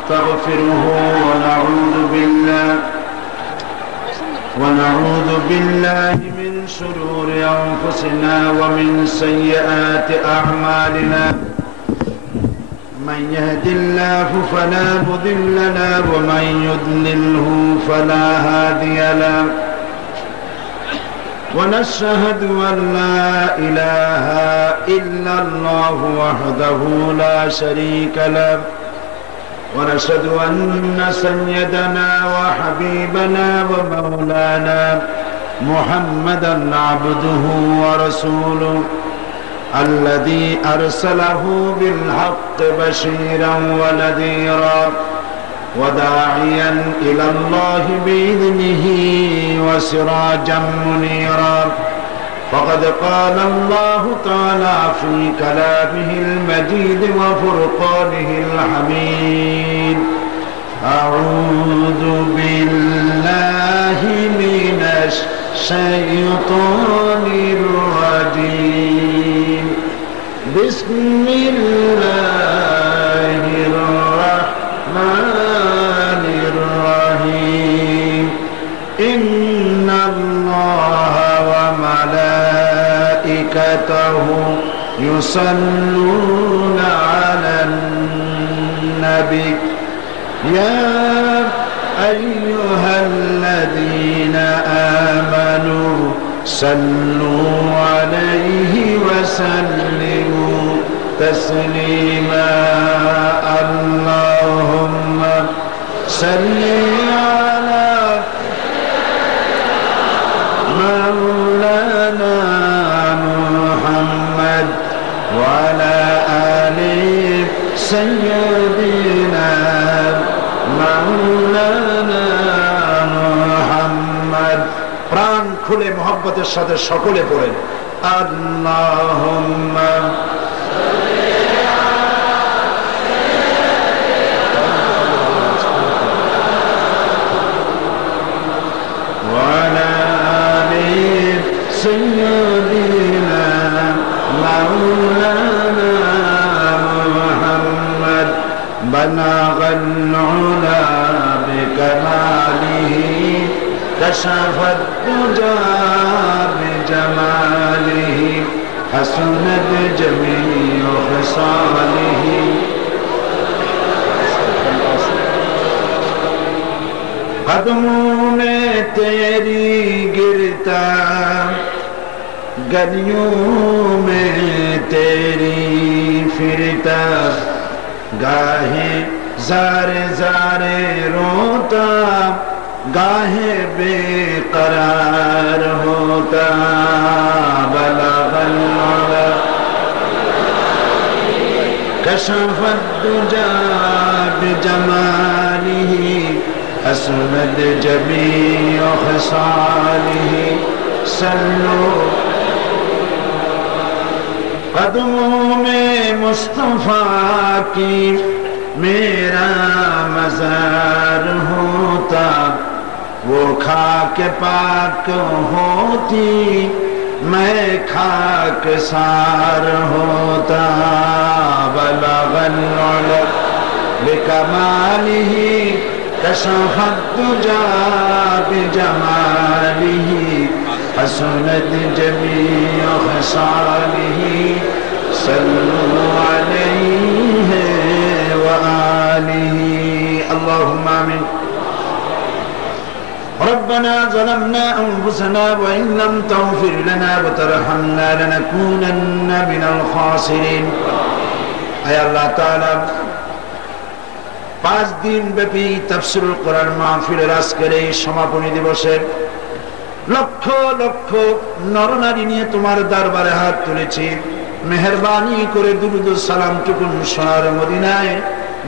ونستغفره ونعوذ بالله من شرور أنفسنا ومن سيئات أعمالنا من يهد الله فلا مضل له ومن يضلله فلا هادي له ونشهد أن لا إله إلا الله وحده لا شريك له ونشهد أن سيدنا وحبيبنا ومولانا محمدا عبده ورسوله الذي أرسله بالحق بشيرا ونذيرا وداعيا إلى الله بإذنه وسراجا منيرا فقد قال الله تعالى في كلامه المجيد وفرقانه الحميد أعوذ بالله من الشيطان الرجيم بسم الله الرحمن الرحيم إن الله وملائكته يصلون على النبي يا أيها الذين آمنوا صلوا عليه وسلموا تسليما اللهم صل على مولانا محمد وعلى آل سيدنا مولانا محمد প্রাণ খুলে মোহাব্বতের সাথে সকলে পড়েন আল্লাহুম্মা بلغ العلا بكماله كشف الدجى بجماله حسنت جميع خصاله قدموں میں تیری گرتا گلیوں میں تیری پھرتا गाहे ज़ारे ज़ारे रोता गाहे बेकरार होता बलगल उला कशफत दुजा बिजमालिही हसनत जमीअ खसालिही सल्लु कदमों में मुस्तफा की मेरा मज़ार होता वो खाक पाक होती मैं खाक सार होता बलगल उला बिकमालिही कशफत दुजा बिजमालिही हसनत जमीअ खसालिही सल्लु अलैहि व आलिहि اللهم आमीन ربنا ظلمنا أنفسنا وإن لم تغفر لنا وترحمنا لنكونن من الخاسرين أي الله تعالى 5 দিন ব্যাপী তাফসীরুল কোরআন মাহফিলের আজকের এই সমাপনী দিবসে লক্ষ লক্ষ নরনারী নিয়ে তোমার দরবারে হাত তুলেছি মেহেরবানি করে দুরূদ ও সালাম টুকুন সোনার মদিনায়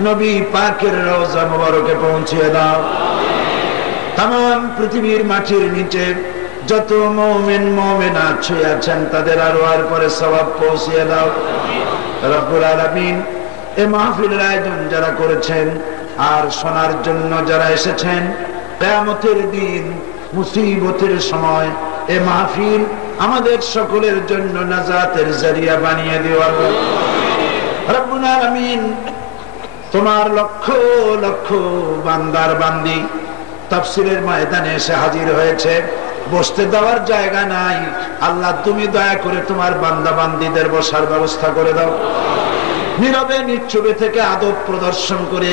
নবী পাকের রওজা মুবারকে পৌঁছিয়ে দাও तमाम পৃথিবীর মাটির নিচে যত মুমিন মুমিনাত শুয়ে আছেন তাদের আরওয়ার পরে সওয়াব পৌঁছিয়ে দাও রব্বুল আলামিন এই মাহফিলের আয়োজন যারা করেছেন আর শোনার জন্য যারা এসেছেন কিয়ামতের দিন মুসিবতের সময় এই মাহফিল আমাদের সকলের জন্য নাজাতের জরিয়া বানিয়ে দিও আল্লাহ রব্বুল আলামিন তোমার লক্ষ লক্ষ বান্দার বান্দি তাফসীরের ময়দানে এসে হাজির হয়েছে, বসতে দেওয়ার জায়গা নাই। আল্লাহ তুমি দয়া করে তোমার বান্দা বান্দীদের বসার ব্যবস্থা করে দাও। নীরবে নিশ্চুপে থেকে আদব প্রদর্শন করে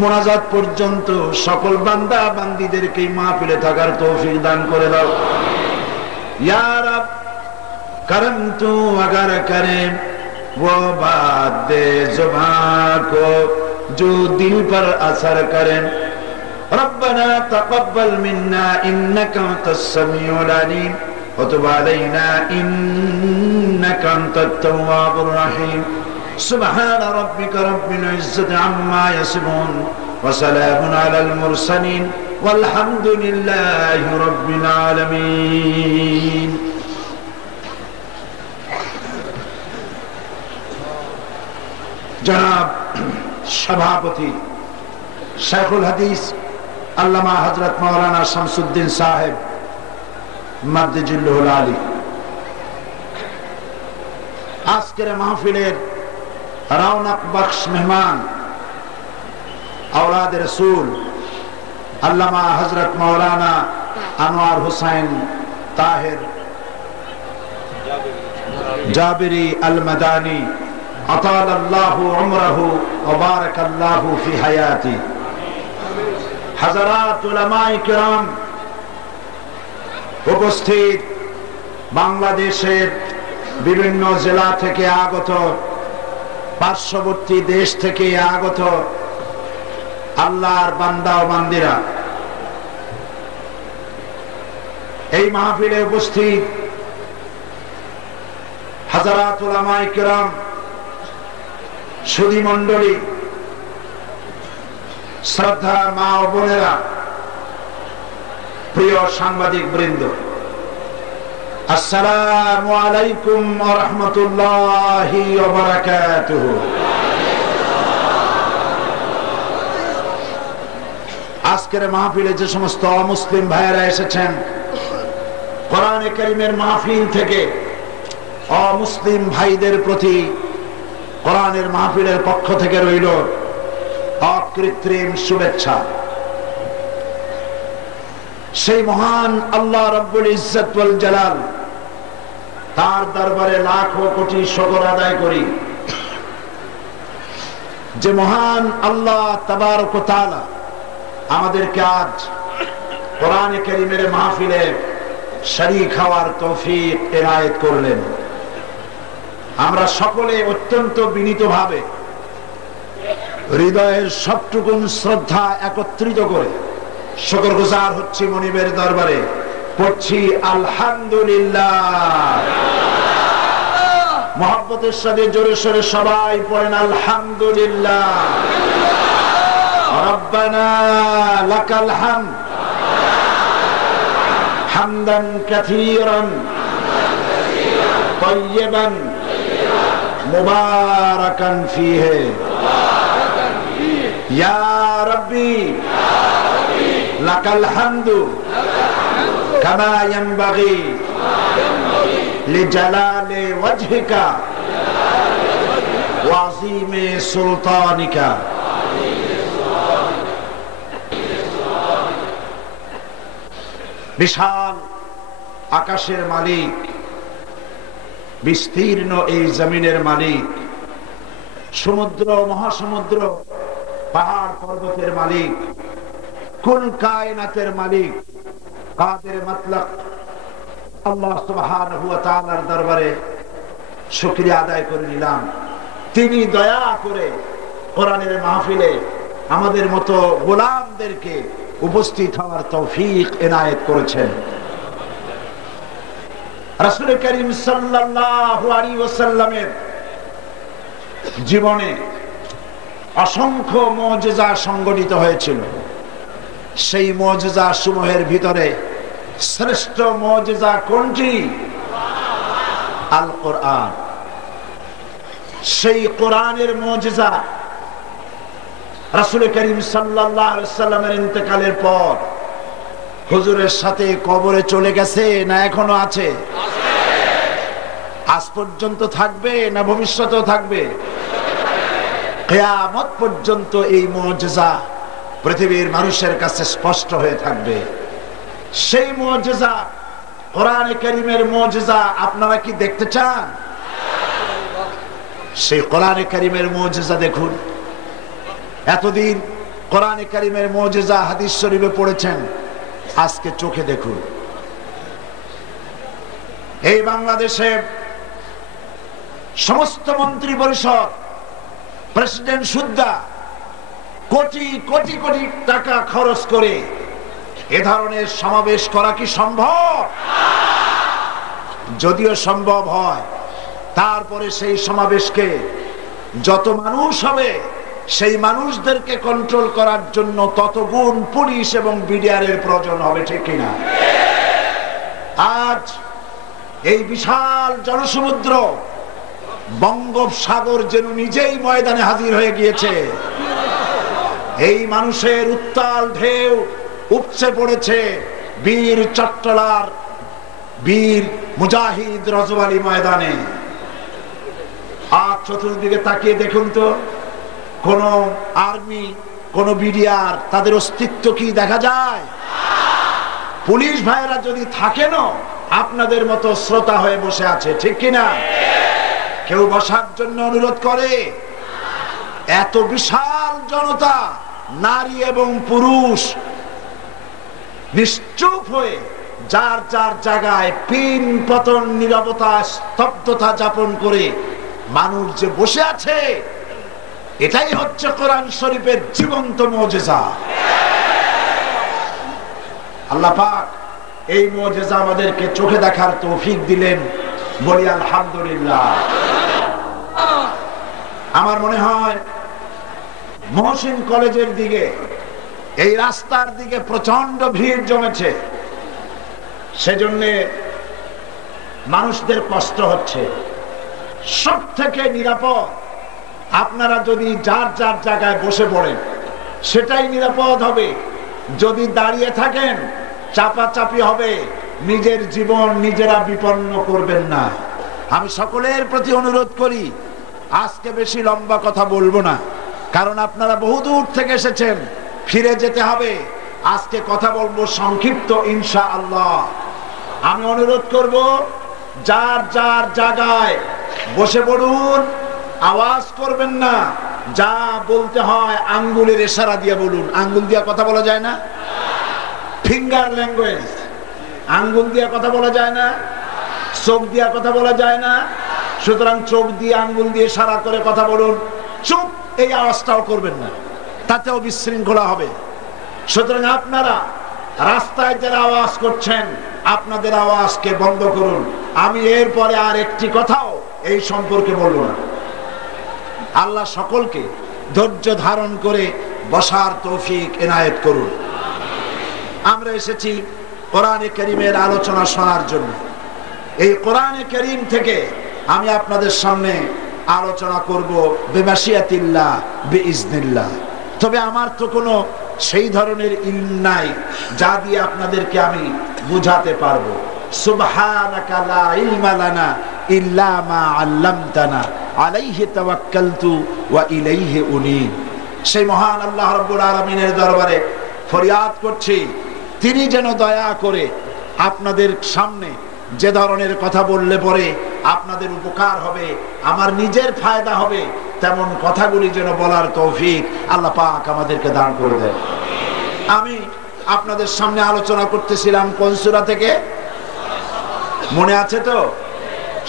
মোনাজাত পর্যন্ত সকল বান্দা বান্দীদেরকে মাহফিলে থাকার তৌফিক দান করে দাও। ইয়া রব करम तू अगर करे वो बात दे जुबान को जो दिल पर असर करे। रब्बना तक़ब्बल मिन्ना इन्नका अंतस समीउल अलीम व तुब अलैना इन्नका अंतत तव्वाबुर रहीम। सुब्हान रब्बिका रब्बिल इज्जति अम्मा यसिफून व सलामुन अलल मुरसलीन वल्हम्दुलिल्लाहि रब्बिल आलमीन। जनाब सभापति शेखुल हदीस अल्लामा हजरत मौलाना शमसुद्दीन साहेब मद्दिजुल्लुहुल आली आजकेर महफिलेर रौनक बख्श मेहमान औलाद रसूल अल्लामा हजरत मौलाना अनवार हुसैन ताहिर जाबिरी अल मदानी अताल अल्लाहु उम्रहु व बारक अल्लाहु फी हयाती। हज़रात उलमाए किराम, उपस्थित बांग्लादेशेर विभिन्न जिला থেকে আগত, পার্শ্ববর্তী দেশ থেকে আগত আল্লাহর বান্দা ও বান্দিরা, এই মাহফিলে উপস্থিত हज़रात उलमाए किराम, সুধী মণ্ডলী, শ্রদ্ধা মা ও বোনেরা, প্রিয় সাংবাদিক বৃন্দ, আসসালামু আলাইকুম ওয়া রাহমাতুল্লাহি ওয়া বারাকাতুহু। আজকের মাহফিলে যে সমস্ত অমুসলিম ভাইয়েরা এসেছেন, কোরআনে কারীমের মাহফিল থেকে অমুসলিম ভাইদের প্রতি কোরআনের মাহফিলের পক্ষ থেকে রইল অকৃত্রিম শুভেচ্ছা। সেই মহান আল্লাহ রাব্বুল ইজ্জত ওয়াল জালাল, তার দরবারে লাখো কোটি শুকর আদায় করি যে মহান আল্লাহ তাবারক ওয়া তাআলা আমাদেরকে আজ কোরআনে কারীমের মাহফিলে শরীক হওয়ার তৌফিক এনায়েত করলেন। আমরা সকলে অত্যন্ত বিনীতভাবে হৃদয়ের সবটুকুন শ্রদ্ধা একত্রিত করে শুকরগুজার হচ্ছি মনিবের দরবারে, পড়ছি আলহামদুলিল্লাহ। মহব্বতের সাথে জোরে সোরে সবাই পড়েন আলহামদুলিল্লাহ। রব্বানা লাকাল হামদ হামদান কাসীরান তাইয়িবান मुबारकन फीहे या रब्बी लकल हम्दु कमा यंबगी लिजलाले वजहिका व अज़ीमे सुल्तानिका। विशाल आकाशेर मालिक, বিস্তীর্ণ এই জমিনের মালিক, সমুদ্র মহাসমুদ্র পাহাড় পর্বতের মালিক, কুল কায়নাতের মালিক, কাদের মতলব আল্লাহ সুবহানাহু ওয়া তাআলার দরবারে শুকরিয়া আদায় করে নিলাম। তিনি দয়া করে কোরআনের মাহফিলে আমাদের মতো গোলামদেরকে উপস্থিত হওয়ার তৌফিক এনায়েত করেছেন। রাসূল করিম সাল্লাল্লাহু আলাইহি ওয়াসাল্লামের জীবনে অসংখ্য মুজিজা সংঘটিত হয়েছিল। সেই মুজিজা সমূহের ভিতরে শ্রেষ্ঠ মুজিজা কোনটি? আল কোরআন। সেই কোরআনের মুজিজা রাসূল করিম সাল্লাল্লাহু আলাইহি ওয়াসাল্লামের ইন্তেকালের পর হুজুরের সাথে কবরে চলে গেছে না এখনো আছে? আজ পর্যন্ত থাকবে না ভবিষ্যতেও থাকবে? কিয়ামত পর্যন্ত এই মুজিজা পৃথিবীর মানুষের কাছে স্পষ্ট হয়ে থাকবে। সেই মুজিজা, কোরআনে কারীমের মুজিজা আপনারা কি দেখতে চান? সেই কোরআনে কারীমের মুজিজা দেখুন। এতদিন কোরআনে কারীমের মুজিজা হাদিস শরীফে পড়েছেন, আজকে চোখে দেখুন। এই বাংলাদেশে সমস্ত মন্ত্রী পরিষদ, প্রেসিডেন্ট সুদ্ধা কোটি কোটি কোটি টাকা খরচ করে এ ধরনের সমাবেশ করা কি সম্ভব? যদিও সম্ভব হয়, তারপরে সেই সমাবেশকে যত মানুষ হবে সেই মানুষদেরকে কন্ট্রোল করার জন্য তত গুণ পুলিশ এবং বিডিআরের প্রয়োজন হবে, ঠিক কিনা? আজ এই বিশাল জনসমুদ্র বঙ্গোপসাগর যেন নিজেই ময়দানে হাজির হয়ে গিয়েছে। এই মানুষের উত্তাল ঢেউ উপচে পড়েছে বীর চট্টলার বীর মুজাহিদ রজওয়ালি ময়দানে। আর চতুর্দিকে তাকিয়ে দেখুন তো, কোন আর্মি, কোন বিডিআর, তাদের অস্তিত্ব কি দেখা যায়? পুলিশ ভাইরা যদি থাকেন, আপনাদের মতো শ্রোতা হয়ে বসে আছে, ঠিক কিনা? কেউ বসার জন্য অনুরোধ করে? এত বিশাল জনতা, নারী এবং পুরুষ নিশ্চুপ হয়ে যার যার জায়গায় পিন পতন নীরবতা স্তব্ধতা যাপন করে মানুষ যে বসে আছে, এটাই হচ্ছে কোরআন শরীফের জীবন্ত মুজিজা। আল্লাহ পাক এই মুজিজা আমাদেরকে চোখে দেখার তৌফিক দিলেন, বলি আলহামদুলিল্লাহ। আমার মনে হয় মহসিন কলেজের দিকে, এই রাস্তার দিকে প্রচন্ড ভিড় জমেছে, সেজন্য মানুষদের কষ্ট হচ্ছে। সব থেকে নিরাপদ আপনারা যদি যার যার জায়গায় বসে পড়েন, সেটাই নিরাপদ হবে। যদি দাঁড়িয়ে থাকেন, চাপাচাপি হবে, নিজের জীবন নিজেরা বিপন্ন করবেন না। আমি সকলের প্রতি অনুরোধ করি, আজকে বেশি লম্বা কথা বলবো না, কারণ আপনারা বহুদূর থেকে এসেছেন, ফিরে যেতে হবে। আজকে কথা বলবো সংক্ষিপ্ত ইনশাআল্লাহ। আমি অনুরোধ করব, যার যার জায়গায় বসে পড়ুন, আওয়াজ করবেন না। যা বলতে হয় আঙ্গুলের ইশারা দিয়ে বলুন। আঙ্গুল দিয়ে কথা বলা যায় না, ফিঙ্গার ল্যাঙ্গুয়েজ, আঙ্গুল দিয়ে কথা বলা যায় না, চোখ দিয়ে কথা বলা যায় না। সুতরাং চোখ দিয়ে আঙ্গুল দিয়ে ইশারা করে কথা বলুন। চুপ, এই আওয়াজটাও করবেন না, তাতেও বিশৃঙ্খলা হবে। সুতরাং আপনারা রাস্তায় যারা আওয়াজ করছেন, আপনাদের আওয়াজকে বন্ধ করুন। আমি এরপরে আর একটি কথাও এই সম্পর্কে বলবো না। আল্লাহ সকলকে ধৈর্য ধারণ করে বসার তৌফিক এনায়েত করুন। আমরা এসেছি কোরআনে কারীমের আলোচনা শোনার জন্য। এই কোরআনে কারীম থেকে আমি আপনাদের সামনে আলোচনা করব বিমাশিয়াতিল্লাহ বিইজনিল্লাহ। তবে আমার তো কোনো সেই ধরনের ইলম নাই যা দিয়ে আপনাদেরকে আমি বুঝাতে পারবো। সুবহানাকা লা ইলমা লানা ইল্লা মা আল্লামতানা আলাইহি তাওয়াক্কালতু ওয়া ইলাইহি উনীব। সেই মহান আল্লাহ রাব্বুল আলামিনের দরবারে ফরিয়াদ করছি, তিনি যেন দয়া করে আপনাদের সামনে যে ধরনের কথা বললে পরে আপনাদের উপকার হবে, আমার নিজের ফায়দা হবে, তেমন কথাগুলি যেন বলার তৌফিক আল্লাহ পাক আমাদেরকে দান করে দেন। আমি আপনাদের সামনে আলোচনা করতেছিলাম কোন সূরা থেকে, মনে আছে তো?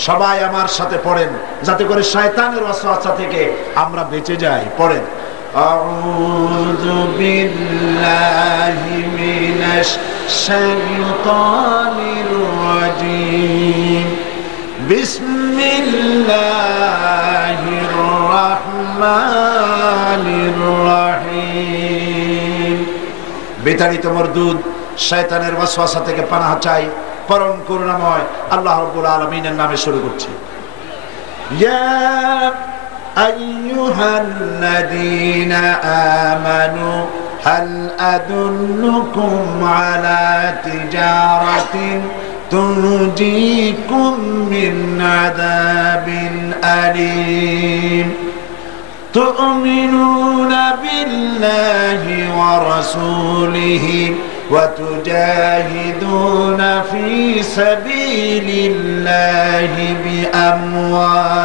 সবাই আমার সাথে পড়েন, যাতে করে শয়তানের ওয়াসওয়াসা থেকে আমরা বেঁচে যাই। পড়েন, আউযু বিল্লাহি মিনাশ শাইতানির রাজীম। বিসমিল্লাহির রাহমানির রাহিম। বিতাড়িত মরদুদ শয়তানের ওয়াসওয়াসা থেকে পানাহ চাই পরম করুণাময় আল্লাহ রাব্বুল আলামিনের নামে শুরু করছি। ইয়া আইয়ুহাল্লাযীনা আমানু হাল আদুল্লুকুম আলা তিজারাতিন তুনজিকুম মিন আযাবিন আলীম তুমিনুনা বিল্লাহি ওয়া রাসূলিহি ওয়া তুজাহিদুনা ফি সাবিলিল্লাহি বিআমওয়ালিকুম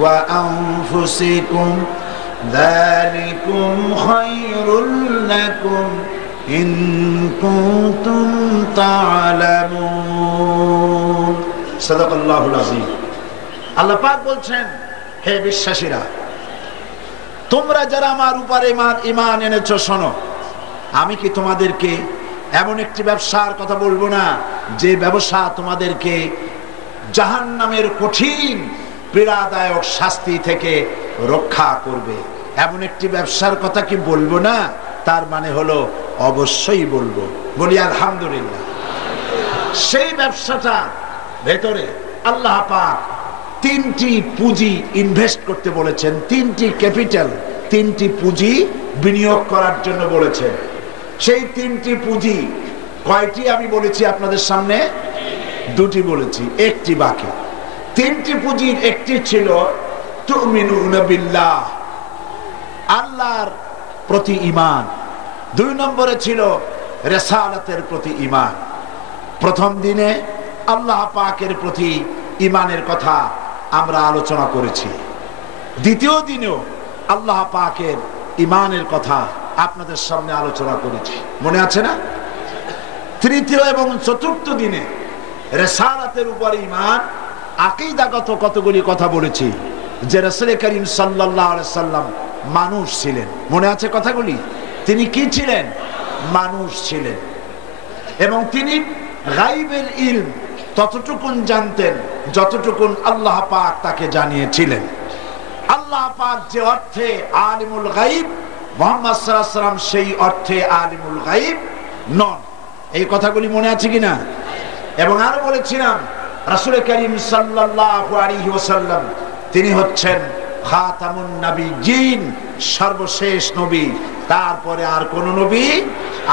ওয়া আনফুসিকুম যালিকুম খায়রুল লাকুম ইন কুনতুম তা'লামুন। সাদাকাল্লাহুল আযীম। আল্লাহ পাক বলছেন, হে বিশ্বাসীরা, তোমরা যারা আমার উপরে ঈমান এনেছো, শোনো, আমি কি তোমাদেরকে এমন একটি ব্যবসার কথা বলবো না যে ব্যবসা তোমাদেরকে জাহান্নামের কঠিন পীড়াদায়ক শাস্তি থেকে রক্ষা করবে? এমন একটি ব্যবসার কথা কি বলবো না? তার মানে হলো অবশ্যই বলবো। বলি আলহামদুলিল্লাহ। সেই ব্যবসাটা ভেতরে আল্লাহ পাক তিনটি পুঁজি ইনভেস্ট করতে বলেছেন, তিনটি ক্যাপিটাল, তিনটি পুঁজি বিনিয়োগ করার জন্য বলেছেন। সেই তিনটি পুঁজি কয়টি আমি বলেছি আপনাদের সামনে? দুটি বলেছি, একটি বাকি। তিনটি পুঁজির একটি ছিল তুমিনুনা বিল্লাহ, আল্লাহর প্রতি ঈমান। দুই নম্বরে ছিল রিসালাতের প্রতি ঈমান। প্রথম দিনে আল্লাহ পাকের প্রতি ঈমানের কথা আমরা আলোচনা করেছি। দ্বিতীয় দিনেও আল্লাহ পাকের ঈমানের কথা আপনাদের সামনে আলোচনা করেছি, মনে আছে না? তৃতীয় এবং চতুর্থ দিনে রিসালাতের উপর ঈমান, আকীদাগত কতগুলি কথা বলেছি, যে রাসূল করিম সাল্লাল্লাহু আলাইহি সাল্লাম মানুষ ছিলেন। মনে আছে কথাগুলি? তিনি কি ছিলেন? মানুষ ছিলেন। এবং তিনি গায়বের ইলম ততটুকুন জানতেন যতটুকুন আল্লাহ পাক তাকে জানিয়েছিলেন। আল্লাহ পাক যে অর্থে আলিমুল গায়ব, মুহাম্মদ সাল্লাল্লাহু আলাইহি ওয়াসাল্লাম সেই অর্থে আলিমুল গায়ব নন। এই কথাগুলি মনে আছে কিনা? এবং আরো বলেছিলাম, রাসূল করিম সাল্লাল্লাহু আলাইহি ওয়াসাল্লাম তিনি হচ্ছেন খাতামুন নবিয়্যিন, সর্বশেষ নবী, তারপরে আর কোন নবী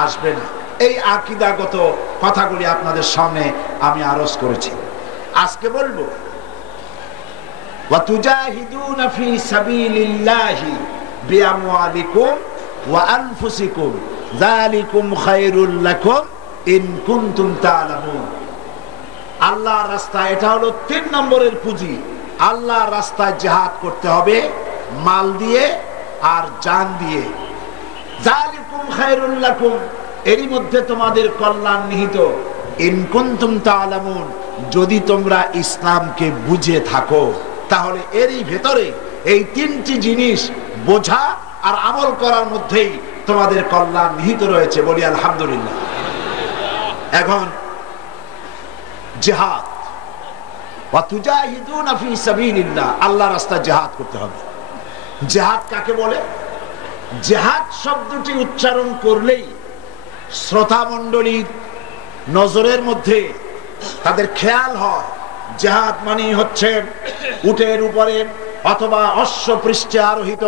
আসবে না। এই আকীদাগত কথাগুলি আপনাদের সামনে আমি আরজ করেছি। আজকে বলবো ওয়া তুজাহিদুনা ফি সাবিলিল্লাহি বিআমওয়ালিকুম ওয়া আনফুসিকুম যালিকুম খায়রুল লাকুম ইন কুনতুম তা'লামুন। আল্লাহর রাস্তায়, এটা হলো 3 নম্বরের পুঁজি। আল্লাহর রাস্তায় জিহাদ করতে হবে মাল দিয়ে আর জান দিয়ে। যালিকুম খায়রুল লাকুম, এরই মধ্যে তোমাদের কল্যাণ নিহিত। ইন কুনতুম তা'লামুন, যদি তোমরা ইসলামকে বুঝে থাকো, তাহলে এরই ভেতরে এই তিনটি জিনিস বোঝা আর আমল করার মধ্যেই তোমাদের কল্যাণ নিহিত রয়েছে। বলি আলহামদুলিল্লাহ। এখন জিহাদ, ওয়া তুজাহিদুনা ফি সাবিলিল্লাহ, আল্লাহর রাস্তায় জিহাদ করতে হবে। জিহাদ কাকে বলে? জিহাদ শব্দটি উচ্চারণ করলেই শ্রোতা মণ্ডলীর নজরের মধ্যে তাদের খেয়াল হয় জিহাদ মানে হচ্ছে উটের উপরে অথবা অশ্বপৃষ্ঠে আরোহিত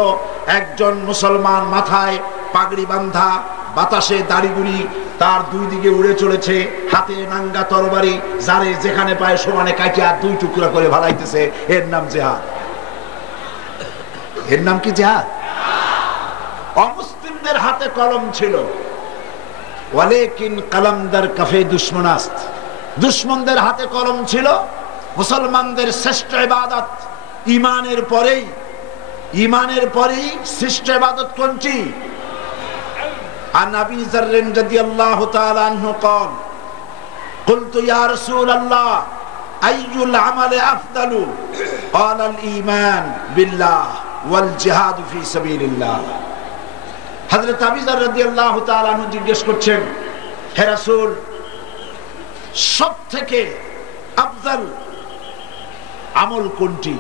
একজন মুসলমান, মাথায় পাগড়ি বাঁধা, বাতাসে দাড়িগুড়ি তার দুই দিকে উড়ে চলেছে, হাতে নাঙ্গা তরবারি, যারে যেখানে পায় সমানে কাটিয়া 2 টুকরা করে ভালাইতেছে, এর নাম জিহাদ। এর নাম কি জিহাদ? অমুসলিমদের হাতে কলম ছিল, ওয়ালাকিন কলমদার কাফে দুশমনাস্ত, দুশমনদের হাতে কলম ছিল। মুসলমানদের শ্রেষ্ঠ ইবাদত ঈমানের পরেই শ্রেষ্ঠ ইবাদত কোনটি? عن أبي ذر رضي الله تعالى عنه قال قلت يا رسول الله أي العمل أفضل قال الإيمان بالله والجهاد في سبيل الله। হযরত আবু যর রাদিয়াল্লাহু তাআলা আনহু জিজ্ঞেস করছেন, হে রাসূল, সবথেকে আফজাল আমল কোনটি?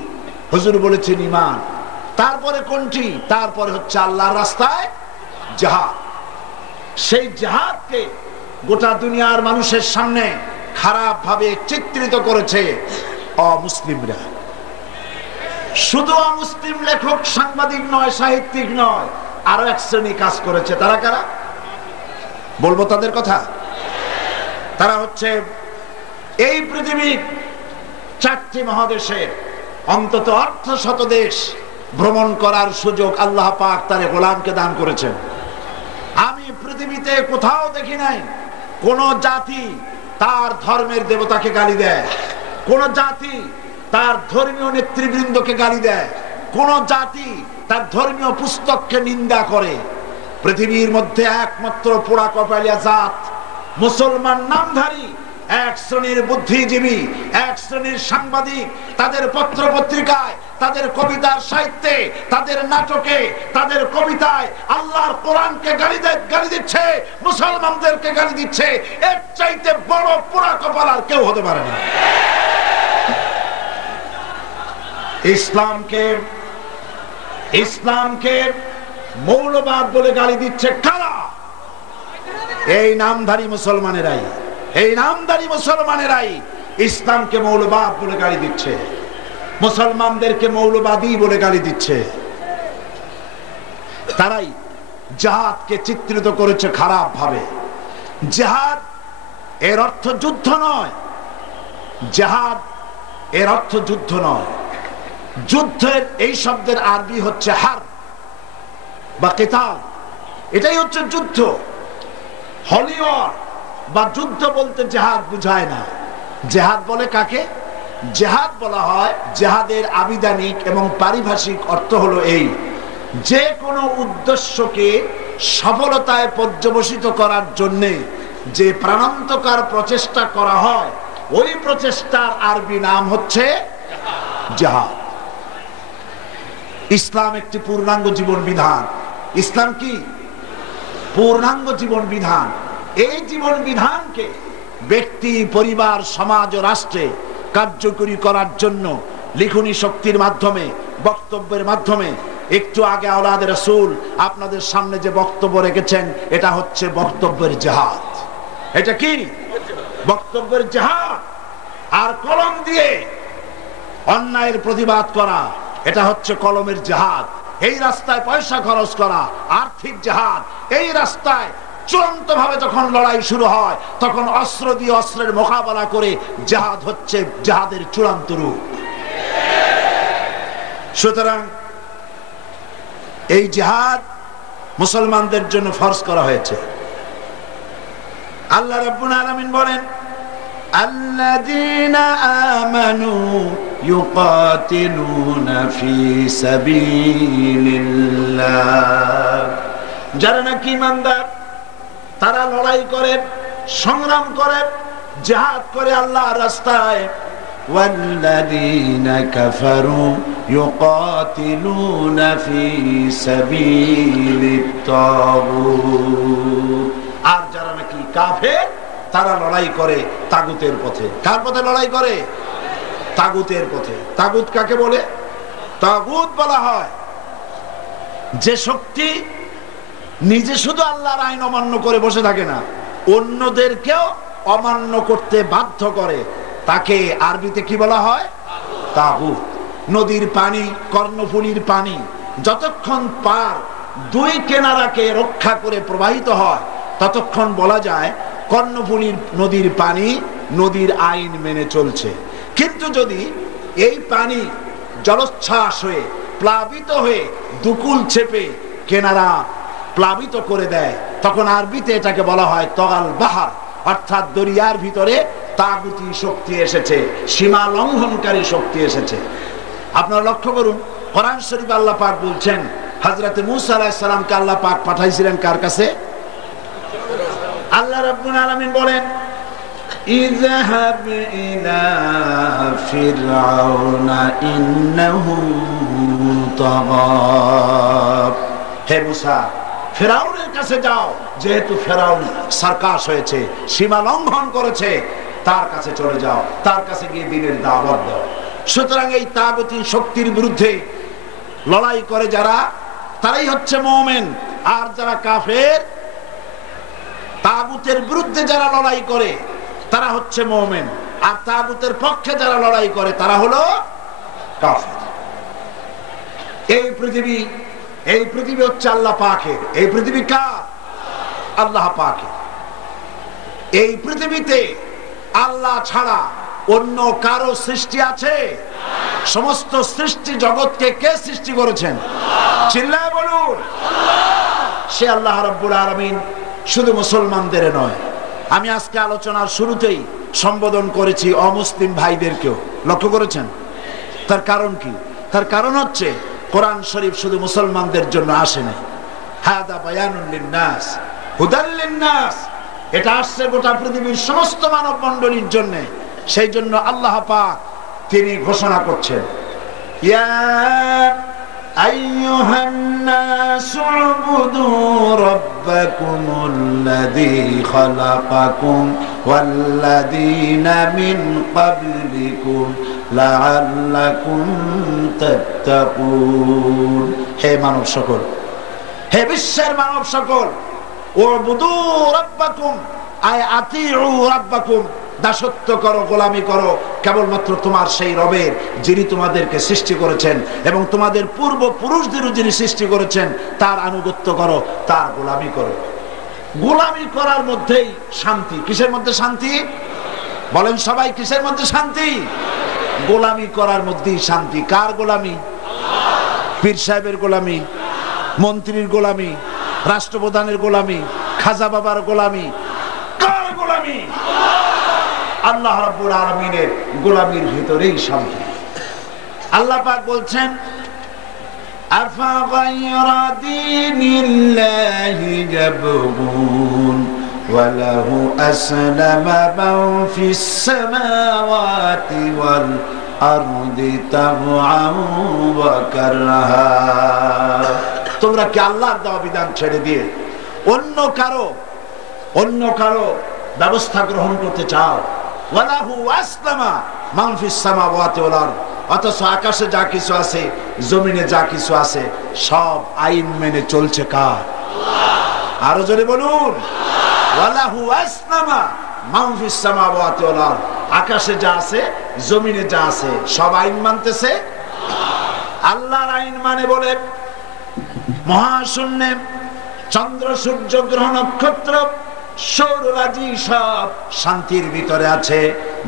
হুজুর বলেছেন ঈমান। তারপরে কোনটি? তারপরে হচ্ছে আল্লাহর রাস্তায় জিহাদ। সেই জিহাদকে গোটা দুনিয়ার মানুষের সামনে খারাপ ভাবে চিত্রিত করেছে অমুসলিমরা। শুধু অমুসলিম লেখক, সাংবাদিক নয়, সাহিত্যিক নয়, আরো এক শ্রেণী কাজ করেছে। তারা কারা? বলবো তাদের কথা? তারা হচ্ছে এই পৃথিবীর 4টি মহাদেশের অন্তত 800 দেশ ভ্রমণ করার সুযোগ আল্লাহ পাক তার গোলামকে দান করেছেন। আমি পৃথিবীতে কোথাও দেখি নাই কোন জাতি তার ধর্মের দেবতাকে গালি দেয়, কোন জাতি তার ধর্মীয় নেতৃবৃন্দকে গালি দেয়, কোন জাতি তার ধর্মীয় পুস্তককে নিন্দা করে। পৃথিবীর মধ্যে একমাত্র পোড়া কপালিয়া জাত মুসলমান নামধারী এক শ্রেণীর বুদ্ধিজীবী, এক শ্রেণীর সাংবাদিক তাদের পত্র পত্রিকায়, তাদের কবিতার সাহিত্যে, তাদের নাটকে, তাদের কবিতায় আল্লাহর কোরআনকে গালি দিচ্ছে, মুসলমানদেরকে গালি দিচ্ছে। এর চাইতে বড় পোড়া কপাল আর কেউ হতে পারে না। ইসলামকে মৌলবাদ বলে গালি দিচ্ছে কারা? এই নামধারী মুসলমানেরাই ইসলামকে মৌলবাদ বলে গালি দিচ্ছে, মুসলমানদেরকে মৌলবাদী বলে গালি দিচ্ছে। তারাই জিহাদকে চিত্রিত করেছে খারাপ ভাবে। জিহাদ এর অর্থ যুদ্ধ নয়, জিহাদ এর অর্থ যুদ্ধ নয়। যুদ্ধের এই শব্দের আরবি হচ্ছে হারব বা কিতাল, এটাই হচ্ছে যুদ্ধ। হলি ওয়ার বা যুদ্ধ বলতে জিহাদ বুঝায় না। জিহাদ বলে কাকে? জিহাদ বলা হয়, জিহাদের আবিধানিক এবং পারিভাষিক অর্থ হলো এই, যে কোনো উদ্দেশ্যকে সফলতায় পর্যবসিত করার জন্য যে প্রাণান্তকার প্রচেষ্টা করা হয়, ওই প্রচেষ্টার আরবি নাম হচ্ছে জিহাদ। ইসলাম একটি পূর্ণাঙ্গ জীবন বিধান। ইসলাম কি? পূর্ণাঙ্গ জীবন বিধান। এই জীবন বিধানকে ব্যক্তি, পরিবার, সমাজ ও রাষ্ট্রে কার্যকরী করার জন্য লিখনী শক্তির মাধ্যমে, বক্তব্যের মাধ্যমে, একটু আগে আওলাদ রাসূল আপনাদের সামনে যে বক্তব্য রেখেছেন, এটা হচ্ছে বক্তব্যের জিহাদ। এটা কি? বক্তব্যের জিহাদ। আর কলম দিয়ে অন্যায়ের প্রতিবাদ করা, এটা হচ্ছে কলমের জিহাদ। এই রাস্তায় পয়সা খরচ করা আর্থিক জিহাদ। এই রাস্তায় চূড়ান্ত ভাবে যখন লড়াই শুরু হয়, তখন অস্ত্র দিয়ে অস্ত্রের মোকাবেলা করে জিহাদ হচ্ছে জিহাদের চূড়ান্ত রূপ। সুতরাং এই জিহাদ মুসলমানদের জন্য ফরজ করা হয়েছে। আল্লাহ রাব্বুল আলামিন বলেন, আল্লাযীনা আমানু ইউকাতিলুনা ফি সাবিলিল্লাহ, যারা নাকি ঈমানদার তারা লড়াই করে, সংগ্রাম করে, জিহাদ করে আল্লাহর রাস্তায়। ওয়াল্লাযীনা কাফারু ইউকাতিলুনা ফি সাবিলিত তাগুত, আর যারা নাকি কাফের তারা লড়াই করে তাগুতের পথে। কার পথে লড়াই করে? তাগুতের পথে। তাগুত কাকে বলে? তাগুত বলা হয় যে শক্তি নিজে শুধু আল্লাহর আইন অমান্য করে বসে থাকে না, অন্যদেরকেও অমান্য করতে বাধ্য করে, তাকে আরবিতে কি বলা হয়? তাগুত। নদীর পানি, কর্ণফুলীর পানি যতক্ষণ পার দুই কিনারাকে রক্ষা করে প্রবাহিত হয়, ততক্ষণ বলা যায় কর্ণফুলীর নদীর পানি নদীর আইন মেনে চলছে। কিন্তু যদি এই পানি জলোচ্ছ্বাস হয়ে, প্লাবিত হয়ে, দুকুল চেপে কিনারা প্লাবিত করে দেয়, তখন আরবিতে এটাকে বলা হয় তগাল বাহার, অর্থাৎ দরিয়ার ভিতরে তাগুতি শক্তি এসেছে, সীমা লঙ্ঘনকারী শক্তি এসেছে। আপনারা লক্ষ্য করুন, কোরআন শরীফ আল্লাহ পাক বলছেন, হযরত মূসা আলাইহিস সালামকে আল্লাহ পাক পাঠাইছিলেন কার কাছে? আল্লাহ রাব্বুল আলামিন বলেন, ইযহাব ইলা ফিরআউনা ইন্নাহু তাগা, হে মূসা ফিরআউনের কাছে যাও, যেহেতু ফিরআউন সার্কাস হয়েছে, সীমা লঙ্ঘন করেছে, তার কাছে চলে যাও, তার কাছে গিয়ে দ্বীনের দাওয়াত দাও। সুতরাং এই তাগুতি শক্তির বিরুদ্ধে লড়াই করে যারা, তারাই হচ্ছে মুমিন। আর যারা কাফের, তাগুতের বিরুদ্ধে যারা লড়াই করে তারা হচ্ছে মুমিন, আর তাগুতের পক্ষে যারা লড়াই করে তারা হলো কাফের। এই পৃথিবী হচ্ছে আল্লাহ পাকের। এই পৃথিবী কার? আল্লাহ পাকের। এই পৃথিবীতে আল্লাহ ছাড়া অন্য কারো সৃষ্টি আছে? সমস্ত সৃষ্টি জগৎকে কে সৃষ্টি করেছেন? চিল্লায় বলুন। সে আল্লাহ রাব্বুল আলামিন শুধু মুসলমানদের নয়, আমি আজকে আলোচনার শুরুতেই সম্বোধন করেছি অমুসলিম ভাইদেরকেও। লক্ষ্য করেছেন? তার কারণ কি? তার কারণ হচ্ছে কোরআন শরীফ শুধু মুসলমানদের জন্য আসে নাই। হাদা বায়ানুন লিন্নাস হুদাল লিন্নাস, এটা আসছে গোটা পৃথিবীর সমস্ত মানব মণ্ডলীর জন্য। সেই জন্য আল্লাহ পাক তিনি ঘোষণা করছেন, ইয়া আইয়ুহান নাসু উবুদু রাব্বাকুমুল্লাযী খালাকাকুম ওয়াল্লাযীনা মিন ক্বাবলিকুম লাআল্লাকুম তাত্তাকুন। হে মানব সকল, হে বিশ্বের মানব সকল, উবুদু রাব্বাকুম আয় আতিউ রাব্বাকুম, দাসত্ব করো, গোলামি করো কেবলমাত্র তোমার সেই রবের, যিনি তোমাদেরকে সৃষ্টি করেছেন এবং তোমাদের পূর্বপুরুষদেরও যিনি সৃষ্টি করেছেন, তার আনুগত্য করো, তার গোলামি করো। গোলামি করার মধ্যেই শান্তি। কিসের মধ্যে শান্তি? বলেন সবাই, কিসের মধ্যে শান্তি? গোলামি করার মধ্যেই শান্তি। কার গোলামি? পীর সাহেবের গোলামি, মন্ত্রীর গোলামি, রাষ্ট্রপ্রধানের গোলামি, খাজা বাবার গোলামি? কার গোলামি? আল্লাহ রাব্বুল আলামিনের গোলামির ভিতরেই শান্তি। আল্লাহ পাক বলছেন, আফা গায়রা দীনিল্লাহি ইয়াবগুন ওয়া লাহু আসলামা মান ফিস সামাওয়াতি ওয়াল আরদি তাবআন ওয়া কারহা। তোমরা কি আল্লাহর দেওয়া বিধান ছেড়ে দিয়ে অন্য কারো ব্যবস্থা গ্রহণ করতে চাও? ওয়ালাহু আসলামা মান ফিস সামাওয়াতি ওয়াল আরদ, অথচ আকাশে যা কিছু আছে, জমিনে যা কিছু আছে, সব আইন মেনে চলছে কার? আল্লাহ। আরো জোরে বলুন, ওয়ালাহু আসলামা মান ফিস সামাওয়াতি ওয়াল আরদ, আকাশে যা আছে, জমিনে যা আছে, সব আইন মানতেছে আল্লাহর আইন মানে বলে মহাশূন্যে চন্দ্র সূর্য গ্রহ নক্ষত্র সৌররাজি সব শান্তির ভিতরে আছে,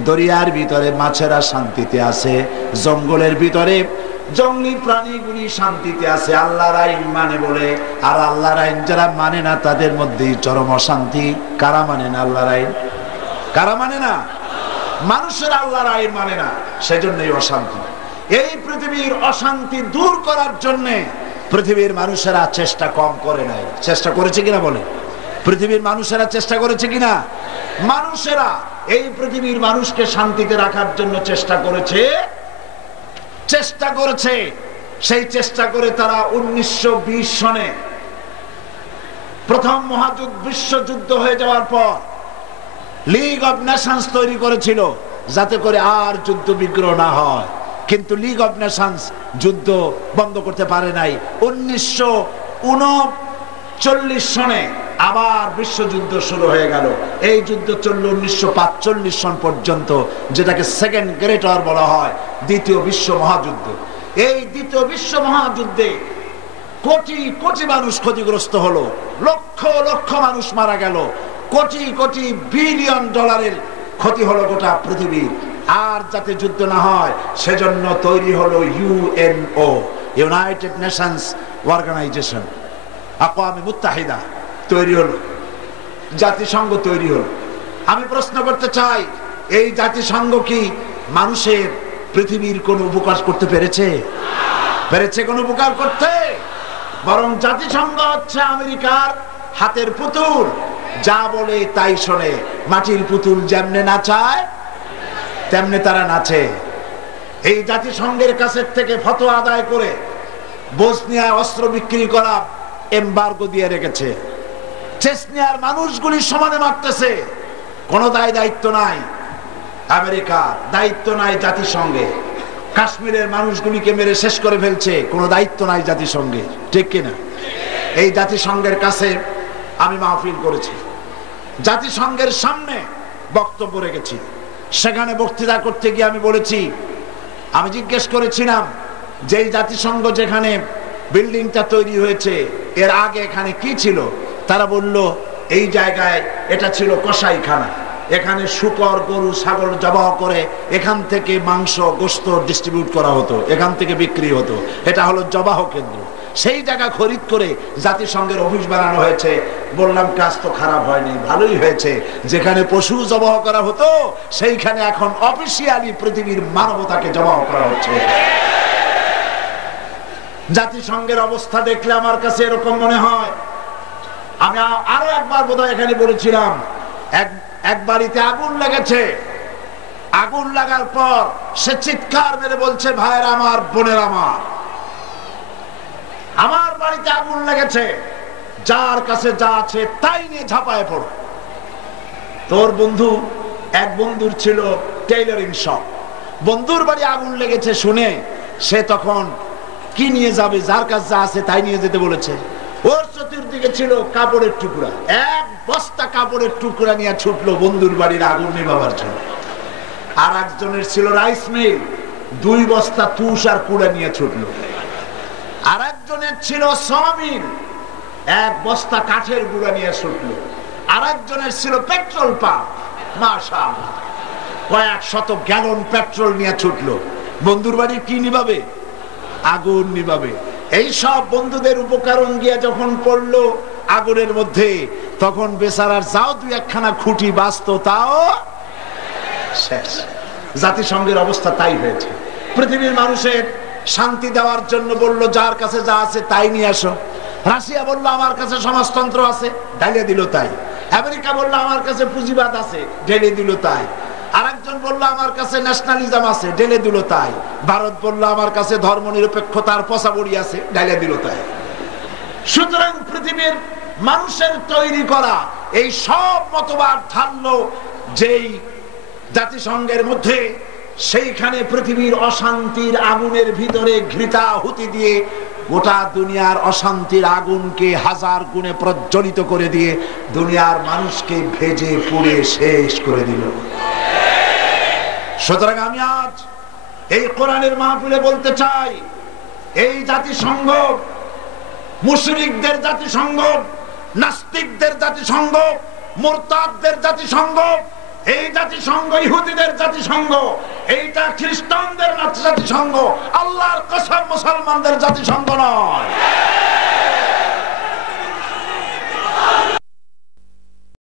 দরিয়ার ভিতরে মাছেরা শান্তিতে আছে, জঙ্গলের ভিতরে জঙ্গলি প্রাণীগুলি শান্তিতে আছে। আল্লাহর আইন মানে বলে। আর আল্লাহর আইন যারা মানে না তাদের মধ্যেই চরম অশান্তি। কারা মানে না আল্লাহর আইন? কারা মানে না? মানুষের আল্লাহর আইন মানে না, সেজন্যই অশান্তি। এই পৃথিবীর অশান্তি দূর করার জন্য পৃথিবীর মানুষেরা চেষ্টা কম করে নাই। চেষ্টা করেছে কিনা বলে? পৃথিবীর মানুষেরা চেষ্টা করেছে কিনা? মানুষেরা এই পৃথিবীর মানুষকে শান্তিতে রাখার জন্য চেষ্টা করেছে। সেই চেষ্টা করে তারা 1920 সনে প্রথম বিশ্বযুদ্ধ হয়ে যাওয়ার পর লিগ অব নেশনস তৈরি করেছিল, যাতে করে আর যুদ্ধ বিগ্রহ না হয়। কিন্তু লিগ অব নেশনস যুদ্ধ বন্ধ করতে পারে নাই। 1939 সনে আবার বিশ্বযুদ্ধ শুরু হয়ে গেল। এই যুদ্ধ চলল 1945 সন পর্যন্ত, যেটাকে সেকেন্ড গ্রেট ওয়ার বলা হয়, দ্বিতীয় বিশ্ব মহাযুদ্ধ। এই দ্বিতীয় বিশ্ব মহাযুদ্ধে কোটি কোটি মানুষ ক্ষতিগ্রস্ত হলো, লক্ষ লক্ষ মানুষ মারা গেল, কোটি কোটি বিলিয়ন ডলারের ক্ষতি হলো গোটা পৃথিবীর। আর যাতে যুদ্ধ না হয় সেজন্য তৈরি হলো ইউএনও, ইউনাইটেড নেশনস অর্গানাইজেশন, আকওয়ামে মুত্তাহিদা তৈরি হলো, জাতিসংঘ তৈরি হলো। আমি প্রশ্ন করতে চাই, এই জাতিসংঘ কি মানুষের পৃথিবীর কোন উপকার করতে পেরেছে? কোন উপকার করতে? বরং জাতিসংঘ হচ্ছে আমেরিকার হাতের পুতুল, যা বলে তাই শোনে। মাটির পুতুল যেমনে নাচায় তেমনে তারা নাচে। এই জাতিসংঘের কাছে থেকে ফতোয়া আদায় করে বসনিয়ায় অস্ত্র বিক্রি করা এমবার্গো দিয়ে রেখেছে। চেচনিয়ার মানুষগুলি সমানে মারতেছে, কোনো দায়িত্ব নাই আমেরিকার, দায়িত্ব নাই জাতিসংঘে। কাশ্মীরের মানুষগুলিকে মেরে শেষ করে ফেলছে, কোনো দায়িত্ব নাই জাতিসংঘের, ঠিক কিনা? এই জাতিসংঘের কাছে আমি মাহফিল করেছি, জাতিসংঘের সামনে বক্তব্য রেখেছি। সেখানে বক্তৃতা করতে গিয়ে আমি বলেছি, আমি জিজ্ঞেস করেছিলাম যে জাতিসংঘ যেখানে বিল্ডিংটা তৈরি হয়েছে এর আগে এখানে কি ছিল? তারা বলল এই জায়গায় এটা ছিল কসাইখানা। এখানে শূকর গরু ছাগল জবাহ করে এখান থেকে মাংস গোশত ডিস্ট্রিবিউট করা হতো, এখান থেকে বিক্রি হতো। এটা হলো জবাহ কেন্দ্র। সেই জায়গা খরিদ করে জাতিসংঘের অফিস বানানো হয়েছে। বললাম কাজ তো খারাপ হয়নি, ভালোই হয়েছে। যেখানে পশু জবাহ করা হতো সেইখানে এখন অফিসিয়ালি পৃথিবীর মানবতাকে জবাহ করা হচ্ছে। জাতিসংঘের অবস্থা দেখলে আমার কাছে এরকম মনে হয়, আমি আরো একবার বোধহয় এখানে বলেছিলাম, এক বাড়িতে আগুন লেগেছে। আগুন লাগার পর সে চিৎকার মেরে বলছে, ভাইয়ের আমার, বোনের আমার বাড়িতে আগুন লেগেছে, যার কাছে যা আছে তাই নিয়ে ঝাঁপায় পড়ো। তোর বন্ধু, এক বন্ধুর ছিল টেইলরিং শপ, বন্ধুর বাড়ি আগুন লেগেছে শুনে সে তখন কি নিয়ে যাবে, যার কাছে যা আছে তাই নিয়ে যেতে বলেছে। ওর চতুর্দিকে ছিল কাপড়ের টুকরা, এক বস্তা কাপড়ের টুকরা নিয়ে ছুটলো বন্ধুর বাড়ির আগুন নেভাবার জন্য। আর একজনের ছিল রাইস মিল, 2 বস্তা তুষ আর কুড়া নিয়ে ছুটলো। আর একজনের ছিল সমিল, 1 বস্তা কাঠের গুঁড়া নিয়ে ছুটলো। আর একজনের ছিল পেট্রোল পাম্প, মাশাআল্লাহ, কয়েক শত গ্যালন পেট্রোল নিয়ে ছুটলো। বন্ধুর বাড়ি কি নিভাবে? আগুন নিভাবে। এই সব বন্ধুদের উপকরণ গিয়ে যখন পড়লো আগুনের মধ্যে, তখন বেচারার যাও 2-1খানা খুঁটি বাঁচত, তাও শেষ। জাতিসংঘের অবস্থা তাই হয়েছে। পৃথিবীর মানুষের শান্তি দেওয়ার জন্য বললো, যার কাছে যা আছে তাই নিয়ে আসো। রাশিয়া বললো, আমার কাছে সমাজতন্ত্র আছে, ঢেলে দিল তাই। আমেরিকা বললো, আমার কাছে পুঁজিবাদ আছে, ঢেলে দিল তাই। আরেকজন বললো, আমার কাছে ন্যাশনালিজম আছে, ঢেলে দিল তাই। ভারত বললো, আমার কাছে ধর্ম নিরপেক্ষতার পচাবড়ি আছে, ঢেলে দিল তাই। সুতরাং পৃথিবীর মানুষের তৈরি করা এই সব মতবাদ ঢাললো যেই জাতিসংঘের মধ্যে, সেইখানে পৃথিবীর অশান্তির আগুনের ভিতরে ঘৃতাহুতি দিয়ে গোটা দুনিয়ার অশান্তির আগুনকে 1000 গুণে প্রজ্বলিত করে দিয়ে দুনিয়ার মানুষকে ভেজে পুড়ে শেষ করে দিল। সুতরাং আমি আজ এই কোরআনের মাহফিলে বলতে চাই, এই জাতিসংঘ মুশরিকদের জাতিসংঘ, নাস্তিকদের জাতিসংঘ, মুরতাদদের জাতিসংঘ, এই জাতিসংঘ ইহুদিদের জাতিসংঘ, এইটা খ্রিস্টানদের জাতিসংঘ, আল্লাহর কসম মুসলমানদের জাতিসংঘ নয়।